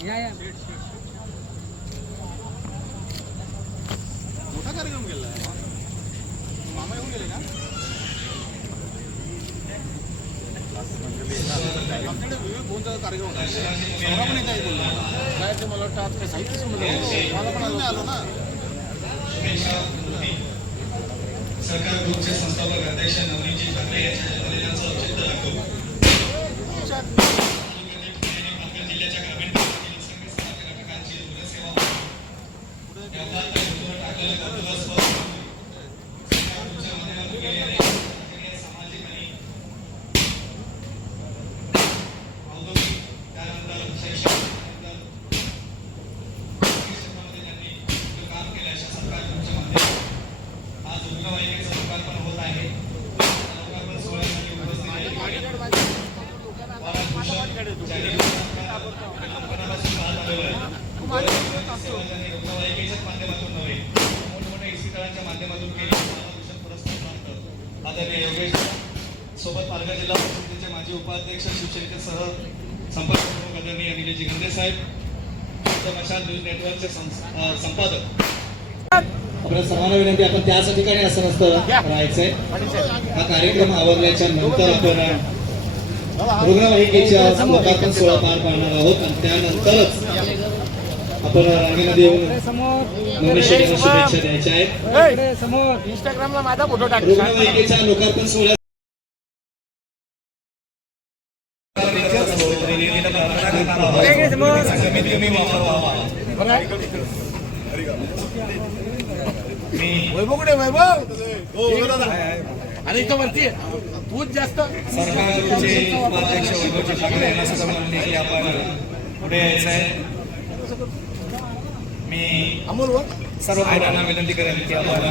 या या. मोठा कार्यक्रम केला मामा येऊन गेले का? विवेक भाऊंचा कार्यक्रम होता. सौरा पण आहे बोलला. काय ते मला वाटतं आज काही साहित्य मला पण आलो आलो ना. सरकार ग्रुपचे संस्थापक अध्यक्ष नवनीतजी ठाकरे यांच्या जन्मदिनाचं औचित्य लागतो आदरणीय योगेश सोबत पालघर जिल्हा परिषदेचे माजी उपाध्यक्ष शिवसेनेचे सह संपर्क प्रमुख आदरणीय निलेशजी गंदे साहेब मशाल न्यूज नेटवर्कचे संपादक. आपल्या सर्वांना विनंती आपण त्याच ठिकाणी असं नसतं राहायचंय. हा कार्यक्रम आवरल्याच्या नंतर आपण रुग्णवाहिकेच्या लोकार्पण सोहळा पार पाडणार आहोत आणि त्यानंतरच आपण रांगेमध्ये येऊन शुभेच्छा द्यायच्या आहेत. समोर इंस्टाग्रामला माझा फोटो टाक लोकार्पण वैभव कुठे वैभव आणि इथं वरती तूच जास्त. सरकारचे उपाध्यक्ष वैभवजी ठाकरे यांना सुद्धा म्हणले की आपण पुढे यायचं आहे. मी अमोल सर्व महिलांना विनंती करेन की आपण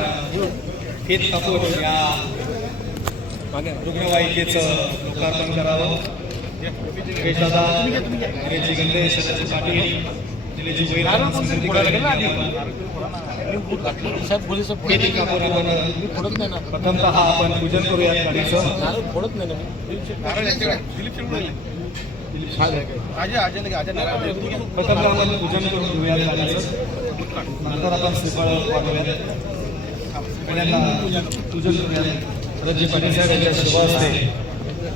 हित कपूर या रुग्णवाहिकेचं लोकार्पण करावं. दादा गंदे शरदजी पाटील ना. प्रथमतः आपण पूजन करूयात गाडीचं नारळ पूजन करून घेऊयात नंतर आपण श्रीफळ वाढवूयात. पहिल्यांदा पूजन करूयात. रजी पाटील साहेब यांच्या शुभ हस्ते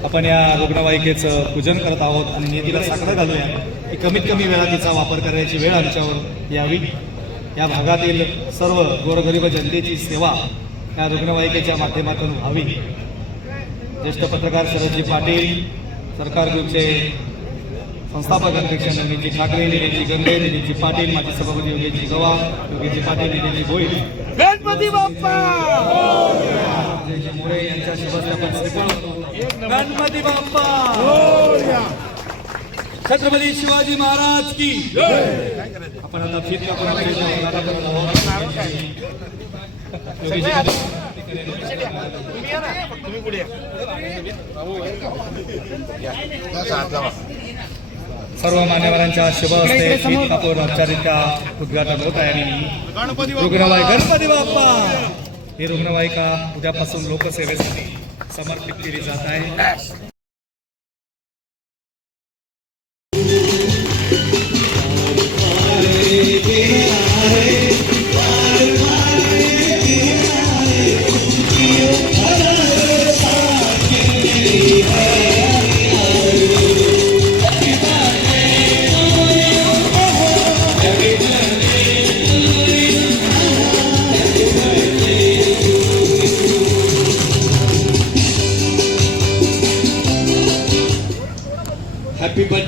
आपण या रुग्णवाहिकेचं पूजन करत आहोत आणि नियतीला साकडं घालूया. की कमीत कमी वेळा तिचा वापर करण्याची वेळ आमच्यावर यावी. या भागातील सर्व गोरगरीब जनतेची सेवा या रुग्णवाहिकेच्या माध्यमातून व्हावी. ज्येष्ठ पत्रकार शरदजी पाटील सरकार ग्रुपचे संस्थापक अध्यक्ष नवनीतजी ठाकरे निलेशजी गंगे निलेशजी पाटील माजी सभापती योगेशजी गवा योगेशजी पाटील निलेशजी भोईर गणपती बाप्पा! मोरे यांच्या शुभस्थापन श्रीफळ गणपती बाप्पा! छत्रपती शिवाजी महाराज की आपण आता फीत कापून तुम्ही पुढे सर्व मान्यवरांच्या शुभ हस्ते फीत कापून औपचारिकरित्या उद्घाटन होत आहे आणि रुग्णवाहिका गणपती बाप्पा. ही रुग्णवाहिका उद्यापासून लोकसेवेसाठी समर्पित केली जात आहे.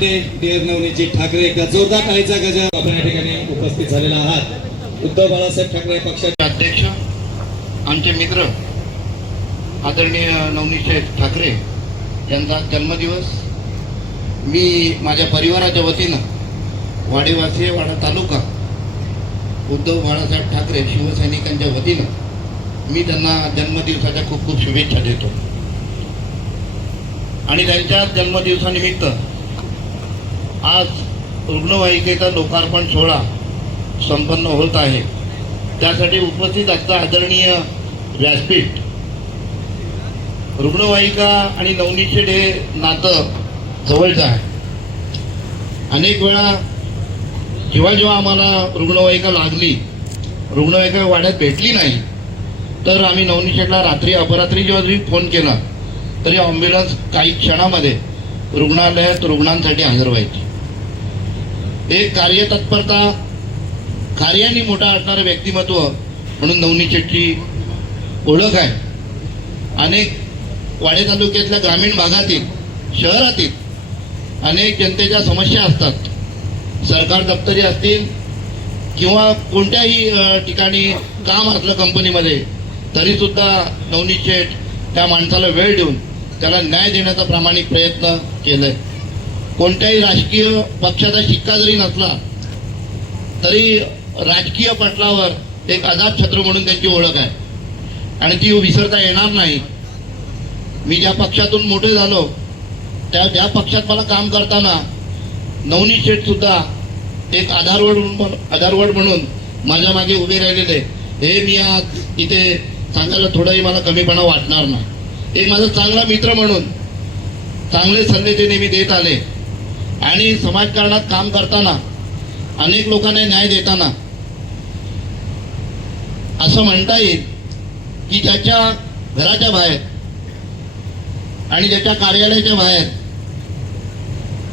हॅपी डिअर नवनीतजी ठाकरे एकदा जोरदार टाळीचा गजर आपण या ठिकाणी उपस्थित झालेला आहात. उद्धव बाळासाहेब ठाकरे पक्षाचे अध्यक्ष आमचे मित्र आदरणीय नवनीत ठाकरे यांचा जन्मदिवस. मी माझ्या परिवाराच्या वतीनं वाडेवासी वाडा तालुका उद्धव बाळासाहेब ठाकरे शिवसैनिकांच्या वतीनं मी त्यांना जन्मदिवसाच्या खूप खूप शुभेच्छा देतो. आणि त्यांच्या जन्मदिवसानिमित्त आज रुग्णवाहिकेचा लोकार्पण सोहळा संपन्न होत आहे. त्यासाठी उपस्थित असता आदरणीय व्यासपीठ रुग्णवाहिका आणि नवनीत हे नातं जवळचं आहे. अनेक वेळा जेव्हा जेव्हा आम्हाला रुग्णवाहिका लागली रुग्णवाहिका वाड्यात भेटली नाही तर आम्ही नवनीशेठला रात्री अपरात्री जेव्हा जरी फोन केला तरी ॲम्ब्युलन्स काही क्षणामध्ये रुग्णालयात रुग्णांसाठी हजर व्हायची. एक कार्यतत्परता कार्याने मोठा असणारं व्यक्तिमत्व म्हणून नवनी शेटची ओळख आहे. अनेक वाडे तालुक्यातल्या ग्रामीण भागातील शहरातील अनेक जनतेच्या समस्या असतात. सरकार दप्तरी असतील किंवा कोणत्याही ठिकाणी काम असलं कंपनीमध्ये तरीसुद्धा नवनीत शेठ त्या माणसाला वेळ देऊन त्याला न्याय देण्याचा प्रामाणिक प्रयत्न केलाय. कोणत्याही राजकीय पक्षाचा शिक्का जरी नसला तरी राजकीय पटलावर एक अजाब छत्र म्हणून त्यांची ओळख आहे. आणि ती विसरता येणार नाही. मी ज्या पक्षातून मोठे झालो त्या ज्या पक्षात मला काम करताना नवनीत शेठसुद्धा एक आधारवड आधारवड म्हणून माझ्या मागे उभे राहिलेले हे मी आज इथे सांगायला थोडाही मला कमीपणा वाटणार नाही. एक माझा चांगला मित्र म्हणून चांगले सल्ले ते नेहमी देत आले. आणि समाजकारणात काम करताना अनेक लोकांना न्याय देताना. असं म्हणता येईल की ज्याच्या घराच्या बाहेर आणि ज्याच्या कार्यालयाच्या बाहेर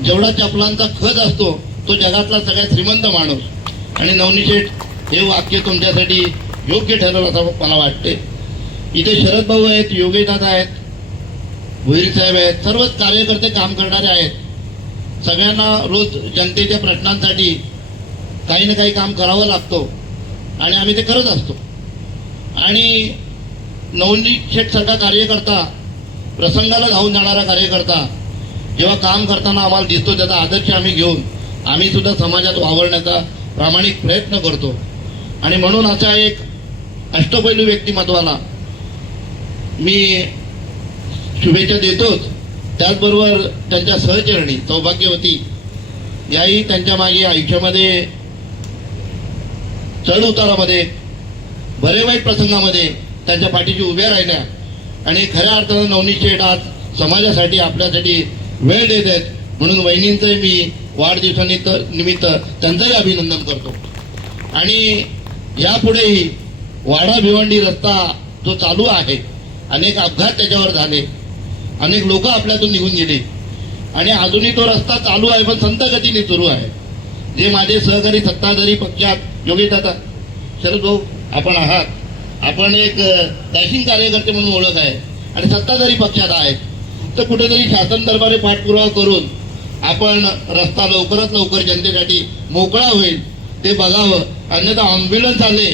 जेवढा चपलांचा खच असतो तो जगातला सगळ्यात श्रीमंत माणूस. आणि नवनिशेठ हे वाक्य तुमच्यासाठी योग्य ठरेल असं मला वाटते इथे शरद भाऊ आहेत योगेश दादा आहेत भुईर साहेब आहेत सर्वच कार्यकर्ते काम करणारे आहेत. सगळ्यांना रोज जनतेच्या प्रश्नांसाठी काही ना काही काम करावं लागतो आणि आम्ही ते करत असतो. आणि नवनीत कार्यकर्ता प्रसंगाला धावून जाणारा कार्यकर्ता जेव्हा काम करताना आम्हाला दिसतो त्याचा आदर्श आम्ही घेऊन आम्ही सुद्धा समाजात वावरण्याचा प्रामाणिक प्रयत्न करतो. आणि म्हणून असा एक अष्टपैलू व्यक्तिमत्वाला मी शुभेच्छा देतोच. त्याचबरोबर त्यांच्या सहचरणी सौभाग्यवती याही त्यांच्या मागे आयुष्यामध्ये चढ उतारामध्ये बरे वाईट प्रसंगामध्ये त्यांच्या पाठीशी उभ्या राहिल्या आणि खऱ्या अर्थानं नवनीत शेठ आज समाजासाठी आपल्यासाठी वेळ देत आहेत. म्हणून वहिनींचंही मी वाढदिवसानिमित्त निमित्त त्यांचंही अभिनंदन करतो. आणि यापुढेही वाडा भिवंडी रस्ता जो चालू आहे अनेक अपघात त्याच्यावर झाले. अनेक लोक आपल्यातून निघून गेली. आणि अजूनही तो रस्ता चालू आहे पण संत गतीने सुरू आहे. जे माझे सहकारी सत्ताधारी पक्षात योगी दादा शरद भाऊ आपण आहात. आपण एक दॅशिंग कार्यकर्ते म्हणून ओळख आहे. आणि सत्ताधारी पक्षात आहेत. तर कुठेतरी शासन दरबारे पाठपुरावा करून आपण रस्ता लवकरात लवकर जनतेसाठी मोकळा होईल ते बघावं. अन्यथा ॲम्ब्युलन्स आले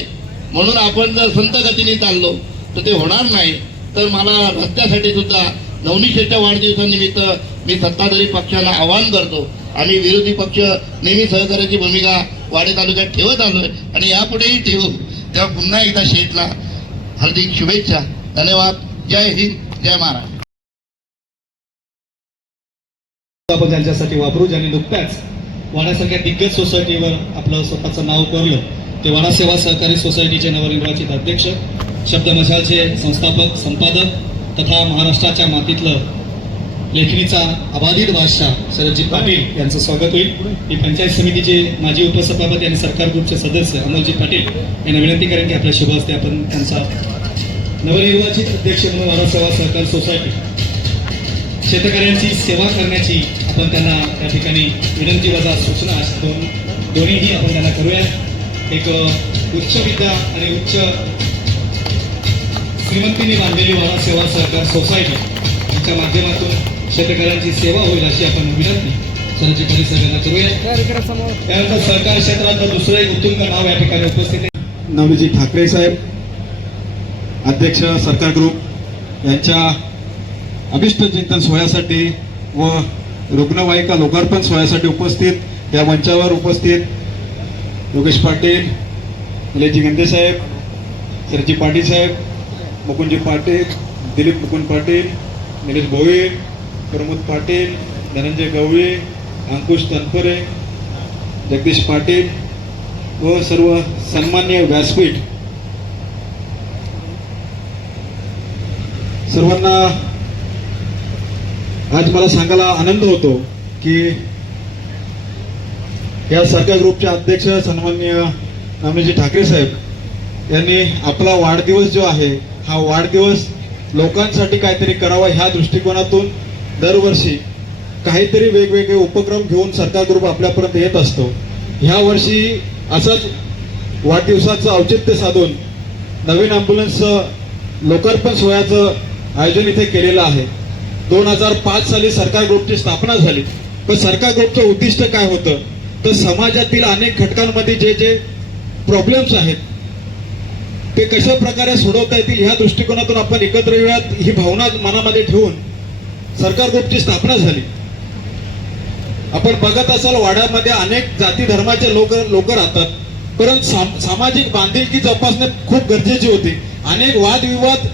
म्हणून आपण जर संत गतीने चाललो तर ते होणार नाही. तर मला रस्त्यासाठी सुद्धा नवनीशेच्या वाढदिवसानिमित्त मी सत्ताधारी पक्षाला आवाहन करतो. आम्ही विरोधी पक्ष नेहमी सहकार्याची भूमिका वाडे तालुक्यात ठेवत आलोय. आणि यापुढेही ठेवू. तेव्हा पुन्हा एकदा शेठला हार्दिक शुभेच्छा. धन्यवाद. जय हिंद. जय महाराष्ट्र. आपण त्यांच्यासाठी वापरू ज्यांनी नुकत्याच वाड्यासारख्या दिग्गज सोसायटीवर आपलं स्वतःचं नाव कोरलं. ते वाडा सेवा सहकारी सोसायटीचे नवनिर्वाचित अध्यक्ष शब्द मशालचे संस्थापक संपादक तथा महाराष्ट्राच्या मातीतलं लेखणीचा अबाधित बादशाह शरदजी पाटील यांचं स्वागत होईल. ही. पंचायत समितीचे माजी उपसभापती आणि सरकार ग्रुपचे सदस्य अमोलजी पाटील यांना विनंती करेन की आपल्या शुभ हस्ते आपण त्यांचा नवनिर्वाचित अध्यक्ष म्हणून वाडा सेवा सहकारी सोसायटी शेतकऱ्यांची सेवा करण्याची आपण त्यांना या ठिकाणी विनंती वजा सूचना अशा दोन दोन्हीही आपण त्यांना करूया एक उच्च विद्या आणि उच्च श्रीमंतीने बांधलेली वाडा सेवा सहकार सोसायटी यांच्या माध्यमातून शेतकऱ्यांची सेवा होईल अशी आपण विनंती सरजी परिसर यांना करूया त्यानंतर सहकार क्षेत्रातलं दुसरं एक उत्तुंग नाव या ठिकाणी उपस्थित आहे. नवनीजी ठाकरे साहेब अध्यक्ष सरकार ग्रुप यांच्या अभिष्ट चिंतन सोहळ्यासाठी व रुग्णवाहिका लोकार्पण सोहळ्यासाठी उपस्थित या मंचावर उपस्थित योगेश पाटील निलेशजी गंदे साहेब सरजी पाटील साहेब मुकुंदजी पाटील दिलीप मुकुंद पाटील निलेश भोईर प्रमोद पाटील धनंजय गवळी अंकुश तनपरे जगदीश पाटील व सर्व सन्मान्य व्यासपीठ. सर्वांना आज मला सांगायला आनंद होतो की या सरकार ग्रुपचे अध्यक्ष सन्मान्य नामजी ठाकरे साहेब यांनी आपला वाढदिवस जो आहे हा वाढदिवस लोकांसाठी काहीतरी करावा ह्या दृष्टिकोनातून दरवर्षी काहीतरी वेगवेगळे उपक्रम घेऊन सरकार ग्रुप आपल्यापर्यंत येत असतो. ह्या वर्षी असंच वाढदिवसाचं औचित्य साधून नवीन ॲम्ब्युलन्सचं लोकार्पण सोहळ्याचं आयोजन इथे केलेलं आहे. दोन हजार पाच साली सरकार ग्रुपची स्थापना झाली. पण सरकार ग्रुपचं उद्दिष्ट काय होतं? तर समाजातील अनेक घटकांमध्ये जे जे प्रॉब्लेम्स आहेत ते कशा प्रकारे सोडवता येतील ह्या दृष्टिकोनातून आपण एकत्र येऊयात. ही भावना मनामध्ये ठेवून सरकार ग्रुपची स्थापना झाली. आपण बघत असाल वाड्यामध्ये अनेक जाती धर्माचे लोक लोक राहतात. परंतु साम- सामाजिक बांधिलकी जोपासणे खूप गरजेची होती. अनेक वादविवाद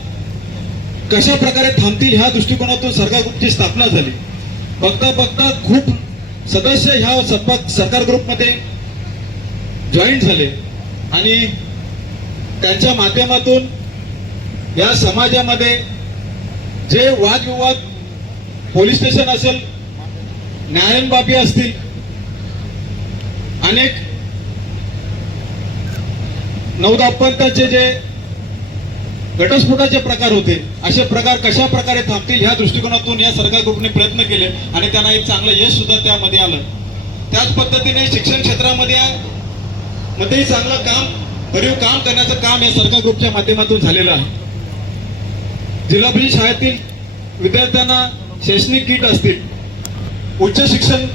कशा प्रकारे थांबतील ह्या दृष्टिकोनातून सरकार ग्रुपची स्थापना झाली. बघता बघता खूप सदस्य ह्या सरकार ग्रुपमध्ये जॉईन झाले. आणि त्यांच्या माध्यमातून या समाजामध्ये जे वादविवाद पोलीस स्टेशन असेल न्यायालयीन असतील अनेक नवदापंताचे जे घटस्फोटाचे प्रकार होते असे प्रकार कशा प्रकारे थांबतील ह्या दृष्टिकोनातून या सरकार ग्रुपने प्रयत्न केले आणि त्यांना एक चांगलं यश सुद्धा त्यामध्ये आलं. त्याच पद्धतीने शिक्षण क्षेत्रामध्ये मध्येही चांगलं काम भरीव काम करण्याचं काम या सरकार ग्रुपच्या माध्यमातून झालेलं आहे. जिल्हा परिषद शाळेतील विद्यार्थ्यांना शैक्षणिक किट असतील उच्च शिक्षण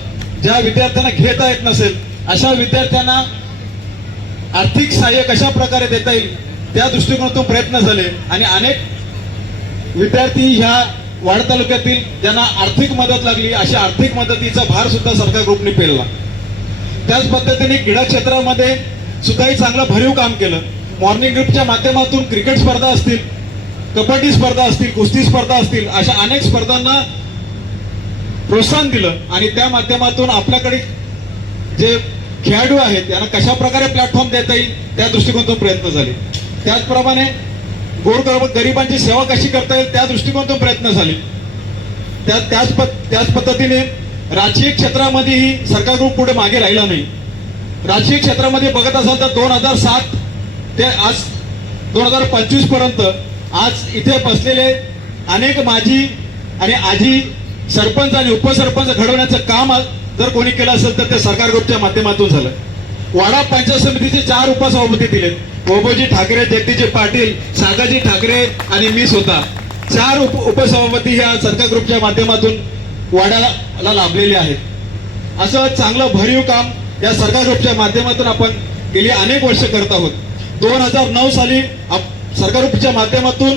ज्या विद्यार्थ्यांना घेता येत नसेल अशा विद्यार्थ्यांना आर्थिक सहाय्य कशा प्रकारे देता येईल त्या दृष्टिकोनातून प्रयत्न झाले. आणि अनेक विद्यार्थी ह्या वाड तालुक्यातील ज्यांना आर्थिक मदत लागली अशा आर्थिक मदतीचा भार सुद्धा सरकार ग्रुपने पेलला. त्याच पद्धतीने क्रीडा क्षेत्रामध्ये सुद्धाही चांगलं भरीव काम केलं. मॉर्निंग ग्रुपच्या माध्यमातून क्रिकेट स्पर्धा असतील कबड्डी स्पर्धा असतील कुस्ती स्पर्धा असतील अशा अनेक स्पर्धांना प्रोत्साहन दिलं आणि त्या माध्यमातून आपल्याकडे जे खेळाडू आहेत त्यांना कशा प्रकारे प्लॅटफॉर्म देता येईल त्या दृष्टिकोनातून प्रयत्न झाले. त्याचप्रमाणे गोर गरिबांची सेवा कशी करता येईल त्या दृष्टिकोनातून प्रयत्न झाले. त्या त्याच त्याच पद्धतीने राजकीय क्षेत्रामध्येही सरकार ग्रुप पुढे मागे राहिला नाही. राजकीय क्षेत्रामध्ये बघत असाल तर दोन हजार सात ते आज दोन हजार पंचवीसपर्यंत आज इथे बसलेले अनेक माजी आणि आजी सरपंच आणि उपसरपंच घडवण्याचं काम जर कोणी केलं असेल तर ते सरकार ग्रुपच्या माध्यमातून झालं. वाडा पंचायत समितीचे चार उपसभापती दिलेत. ओबोजी ठाकरे जगदीजी पाटील सागाजी ठाकरे आणि मी स्वतः चार उप उपसभापती ह्या सरकार ग्रुपच्या माध्यमातून वाड्याला लाभलेले आहेत. असं चांगलं भरीव काम या सरकार रूपच्या माध्यमातून आपण गेली अनेक वर्ष करत आहोत. दोन हजार नऊ साली सरकार रूपच्या माध्यमातून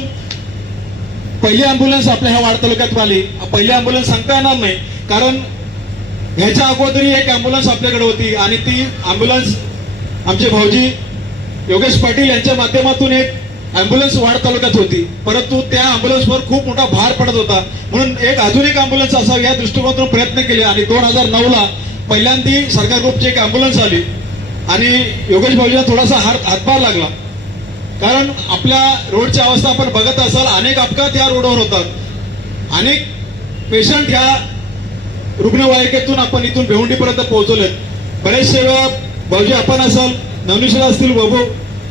पहिली अँब्युलन्स आपल्या ह्या वाड तालुक्यात आली. पहिली अँब्युलन्स सांगता येणार नाही. कारण ह्याच्या अगोदरी एक अँब्युलन्स आपल्याकडे होती आणि ती अँब्युलन्स आमचे भाऊजी योगेश पाटील यांच्या माध्यमातून एक अँब्युलन्स वाड तालुक्यात होती. परंतु त्या अँब्युलन्सवर खूप मोठा भार पडत होता. म्हणून एक आधुनिक अँब्युलन्स असावी या दृष्टिकोनातून प्रयत्न केले आणि दोन हजार नऊला पहिल्यांदी सरकार ग्रुपची एक अँब्युलन्स आली आणि योगेश भाऊजीला थोडासा हात हातभार लागला. कारण आपल्या रोडची अवस्था आपण बघत असाल अनेक अपघात या रोडवर होतात. अनेक पेशंट ह्या रुग्णवाहिकेतून आपण इथून भिवंडीपर्यंत पोहोचवलेत. बरेचसे वेळा भाऊजी आपण असाल नवनीशला असतील वैभव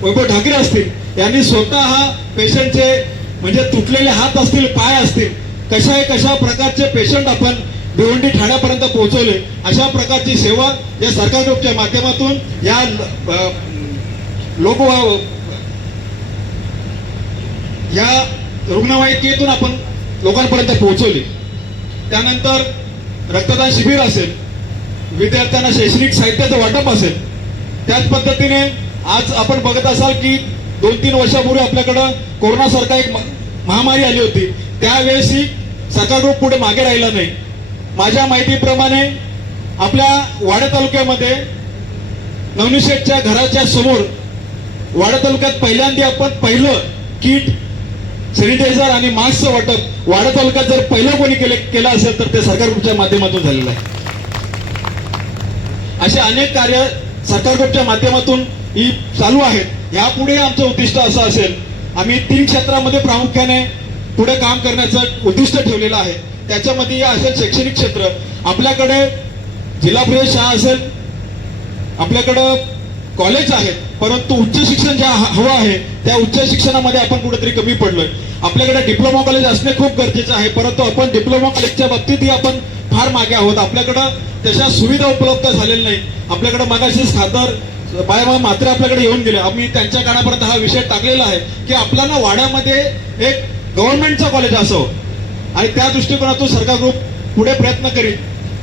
वैभव ठाकरे असतील यांनी स्वतः हा पेशंटचे म्हणजे तुटलेले हात असतील पाय असतील कशा कशा प्रकारचे पेशंट आपण भिवंडी ठाण्यापर्यंत पोहोचवले. अशा प्रकारची सेवा या सरकार ग्रुपच्या माध्यमातून या लोक या रुग्णवाहिकेतून आपण लोकांपर्यंत पोहोचवली. त्यानंतर रक्तदान शिबिर असेल विद्यार्थ्यांना शैक्षणिक साहित्याचं वाटप असेल त्याच पद्धतीने आज आपण बघत असाल की दोन तीन वर्षापूर्वी आपल्याकडं कोरोनासारखा एक महामारी आली होती. त्यावेळेसही सरकार ग्रुप पुढे मागे राहिला नाही. माझ्या माहितीप्रमाणे आपल्या वाडा तालुक्यामध्ये नवनिशेठच्या घराच्या समोर वाडा तालुक्यात पहिल्यांदा आपण पहिलं किट सॅनिटायझर आणि मास्कचं वाटप वाडा तालुक्यात जर पहिलं कोणी केले केलं असेल तर ते सरकार ग्रुपच्या माध्यमातून झालेलं आहे. असे अनेक कार्य सरकार ग्रुपच्या माध्यमातून ही चालू आहेत. यापुढे आमचं उद्दिष्ट असं असेल आम्ही तीन क्षेत्रामध्ये प्रामुख्याने पुढे काम करण्याचं उद्दिष्ट ठेवलेलं आहे. त्याच्यामध्ये हे असेल शैक्षणिक क्षेत्र. आपल्याकडे जिल्हा परिषद शाळा असेल आपल्याकडं कॉलेज आहेत परंतु उच्च शिक्षण ज्या हवं आहे त्या उच्च शिक्षणामध्ये आपण कुठेतरी कमी पडलोय. आपल्याकडे डिप्लोमा कॉलेज असणे खूप गरजेचं आहे परंतु आपण डिप्लोमा कॉलेजच्या बाबतीतही आपण फार मागे आहोत. आपल्याकडं तशा सुविधा उपलब्ध झालेल्या नाही. आपल्याकडे मागाशीच खातर बाळामा मात्र आपल्याकडे येऊन गेले. आम्ही त्यांच्या कानापर्यंत हा विषय टाकलेला आहे की आपल्याला वाड्यामध्ये एक गव्हर्नमेंटचं कॉलेज असावं. आणि त्या दृष्टिकोनातून सरकार ग्रुप पुढे प्रयत्न करील.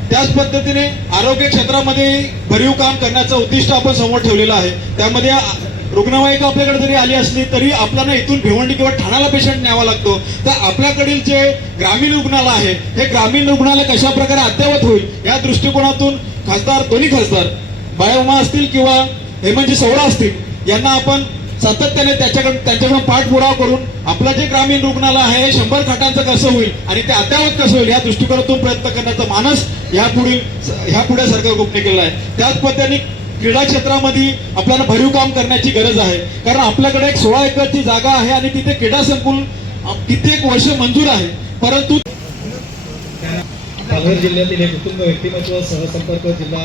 त्याच पद्धतीने आरोग्य क्षेत्रामध्ये भरीव काम करण्याचं उद्दिष्ट आपण समोर ठेवलेलं आहे. त्यामध्ये रुग्णवाहिका आपल्याकडे जरी आली असली तरी आपल्याला इथून भिवंडी किंवा ठाण्याला पेशंट न्यावा लागतो. तर आपल्याकडील जे ग्रामीण रुग्णालय आहे हे ग्रामीण रुग्णालय कशा प्रकारे अद्ययावत होईल या दृष्टिकोनातून खासदार दोन्ही खासदार बायोमा असतील किंवा हेमंतजी सवरा असतील यांना आपण सातत्याने त्याच्याकडून त्यांच्याकडून पाठपुरावा करून आपलं जे ग्रामीण रुग्णालय आहे शंभर खाटांचं कसं होईल आणि ते अद्यावत कसं होईल या दृष्टिकोनातून प्रयत्न करण्याचा मानस ह्या पुढील ह्या पुढे सरकार ग्रुपने केलेला आहे. त्याच पद्धतीने क्रीडा क्षेत्रामध्ये आपल्याला भरीव काम करण्याची गरज आहे. कारण आपल्याकडे एक सोळा एकरची जागा आहे आणि तिथे क्रीडा संकुल कित्येक वर्ष मंजूर आहे. परंतु पालघर जिल्ह्यातील एक उत्तुंग व्यक्तिमत्व सहसंपर्क जिल्हा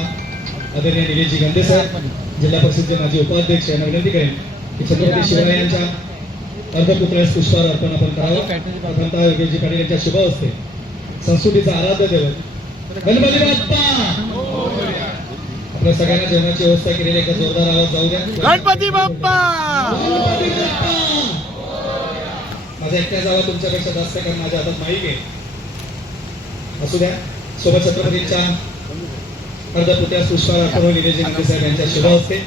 आदरणीय निलेशजी गांधे साहेब जिल्हा परिषदेचे माजी उपाध्यक्ष यांना विनंती करेन. छत्रपती शिवरायांच्या अर्धपुतळ्यास पुष्पहार अर्पण आपण करावं. योगेशजी पाटील यांच्या शुभ असते संस्कृतीचा आराध्य दैवत गणपती बाप्पा! आपल्या सगळ्यांना जेवणाची व्यवस्था केलेली एका जोरदार आवाज जाऊ द्या. गणपती बाप्पा! माझा एकट्या जावा तुमच्यापेक्षा जास्त कारण माझ्या हातात माईक आहे. असू द्या. सोबत छत्रपतींच्या अर्धपुत्यास पुष्पार अर्पण गांधी साहेब यांच्या शुभ हस्ते.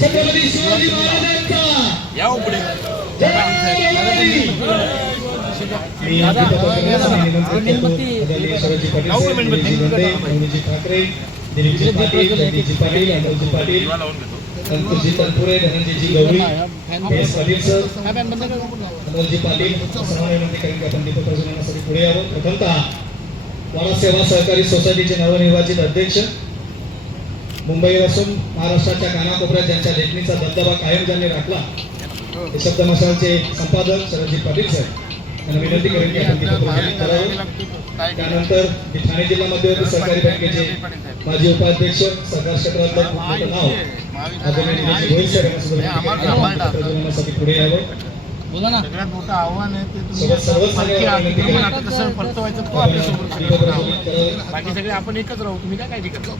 छत्रपती शिवाजी महाराजांचा ठाकरे दिलीपजी पाटील पाटील पाटील संतोषजी तनपुरे धनंजयजी गवळी एस पाटील सर पाटील सर्वांना विनंती करेन की आपण दीपक प्रज्वलनासाठी पुढे यावं प्रथमतः वाडा सेवा सहकारी सोसायटीचे नवनिर्वाचित अध्यक्ष मुंबईपासून महाराष्ट्राच्या कानाकोपऱ्यात ज्यांच्या लेखणीचा दबदबा कायम ज्यांनी राखला ते शब्द मशालचे संपादक शरदजी पाटील साहेब. यांना विनंती करेन की आपण करावं. त्यानंतर ठाणे जिल्हा मध्यवर्ती सहकारी बँकेचे माजी उपाध्यक्ष सरकार क्षेत्रातलं मोठं नाव आदरणीय पुढे यावं. सगळ्यात मोठं आव्हान आहे ते तसं परतवायचं तो बाकी सगळे आपण एकच राहू. तुम्ही काय काळजी करता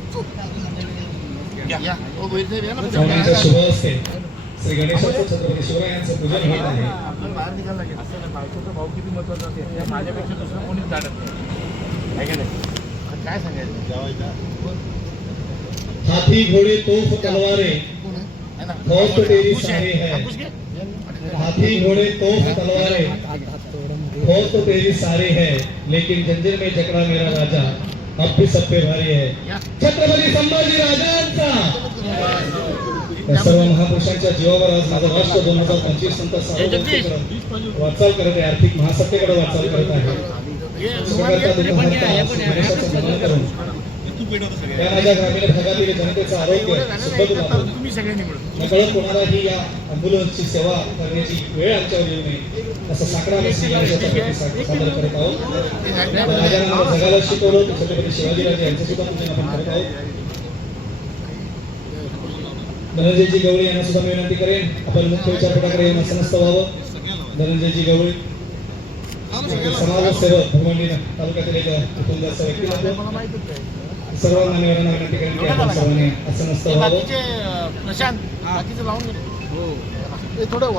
श्री गणेशाचं छत्रपती शिवरायांचं पूजन होत आहे बाहेर निघायला लागेल असं बायकोचा भाव किती महत्वाचा असेल माझ्यापेक्षा दुसरं कोणीच जाणत नाही का नाही काय सांगायचं हाथी घोड़े तोफ तलवारें? फौज तो तेरी सारी है? हाथी घोड़े तोफ तलवारें फौज तो तेरी सारी है लेकिन जंजीर में जकड़ा मेरा राजा सब पे भारी है। या. छत्रपती संभाजी राजांचा। सर्व महापुरुषांच्या जीवावर आज माझं राष्ट्र दोन हजार पंचवीस नंतर वाटचाल करत आहे आर्थिक महासत्तेकडे वाटचाल करत आहे. ये, या माझ्या ग्रामीण भागातील जनतेचं आरोग्य सुखद लाभो तुम्ही सगळ्यांनी मिळून. नकळत कोणालाही या अँब्युलन्सची सेवा करण्याची वेळ आमच्यावर येऊ नये. असं साकडा आम्ही श्री गणेशाच्या प्रतिसा- सादर करत आहोत. राजांना मला जगायला शिकवलं छत्रपती शिवाजीराजे यांचं सुद्धा पूजन आपण करत आहोत. धनंजयजी गवळी यांना सुद्धा मी विनंती करेन. आपण मुख्य विचारपटाकडे येऊन असं नसतं व्हावं. धनंजयजी गवळी समाजसेवक भगवंडी तालुक्यातील एक कुटुंबाचा आहे सर्वांना विनंती करेन की आपण सर्वांनी असं नसतं व्हावं. प्रशांत बाकीचं लावून. हे. थोडं